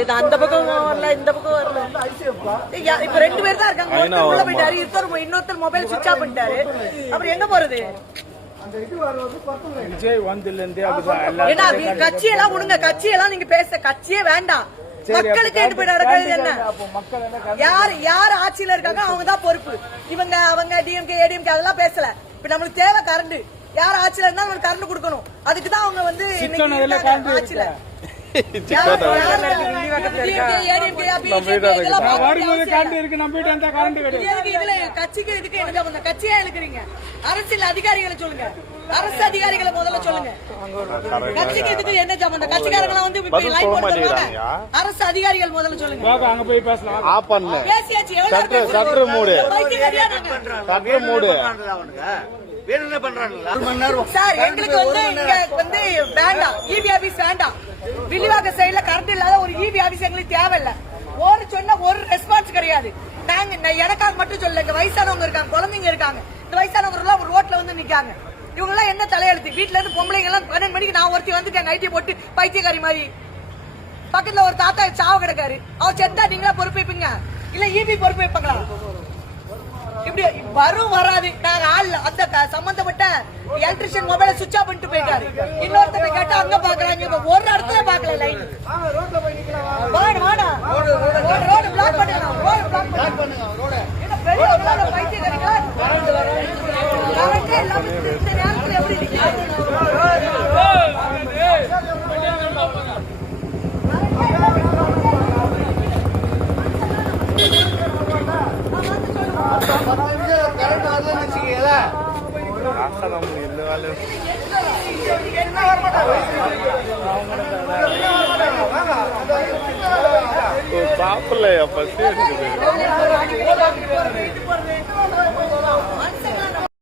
இது அந்த பக்கம் வரல, இந்த பக்கம் வரல. இப்ப 2 பேர் தான் இருக்காங்க. ஒருத்தர் உள்ள போயிட்டாரு, இன்னொருத்தர் மொபைல் சுவிட்ச் ஆஃப் பண்ணிட்டாரு. அப்புறம் எங்க போறது? கட்சியெல்லாம் விடுங்க, கட்சியெல்லாம் நீங்க பேச, கட்சியே வேண்டாம். மக்களுக்கு எடுத்து போய் நடக்கிறது என்ன? யார் ஆட்சியில இருக்காங்க அவங்க தான் பொறுப்பு. இவங்க அவங்க டிஎம்கே ஏடிஎம்கே அதெல்லாம் பேசல. இப்ப நம்மளுக்கு தேவை கரண்ட். யார் ஆட்சியில இருந்தா அவங்களுக்கு கரண்ட் கொடுக்கணும். அதுக்குதான் அவங்க வந்து ஆட்சியில அரசியல் அதிகாரிகளை சொல்லுங்க, அரசு அதிகாரிகளை முதல்ல சொல்லுங்க. கட்சிக்கு இதுக்கு என்ன சம்பந்தம்? கட்சிக்காரங்களை வந்து அரசு அதிகாரிகள் முதல்ல சொல்லுங்க. பேசியாச்சு. சார் எங்களுக்கு வந்து இங்க வந்து வேண்டாம், இபி ஆபீஸ் வேண்டாம். வில்லிவாக்க சைடுல கரண்ட் இல்லாத ஒரு இபி ஆபீஸ் எங்களுக்கு தேவையில்ல. ஒரு சொன்ன ஒரு ரெஸ்பான்ஸ் கிடையாது. நாங்க எனக்காக மட்டும் சொல்ல, இங்க வயசானவங்க இருக்காங்க, குழந்தைங்க இருக்காங்க. இந்த வயசானவங்க எல்லாம் ஒரு ரோட்ல வந்து நிக்காங்க. இவங்க எல்லாம் என்ன தலையெழுத்து? வீட்டுல இருந்து பொம்பளைங்க எல்லாம் 12 மணிக்கு நான் ஒருத்தி வந்துட்டேன், ஐடி போட்டு பைத்தியக்காரி மாதிரி. பக்கத்துல ஒரு தாத்தா சாவு கிடக்காரு, அவர் செத்தா நீங்களா பொறுப்பேப்பீங்க இல்ல இபி பொறுப்பு வைப்பாங்களா? இப்படி வரும் வராது. நாங்க ஆள் அந்த சம்பந்தப்பட்ட எலக்ட்ரிஷியன் மொபைல சுவிட்ச் ஆஃப் பண்ணிட்டு போயிட்டாரு. இன்னொருத்தரை கேட்டா அங்க பாக்குறாங்க, ஒரு இடத்துல பாக்கல லைன். ரோடு பிளாக் பண்ணுங்க, ரோடு பிளாக் பண்ணுங்க. என்ன பெரிய பைத்தியக்காரிங்களா? கரண்டே இல்லாம இந்த நேரத்துல எப்படி சாப்பிடலையா பசி இருக்குது.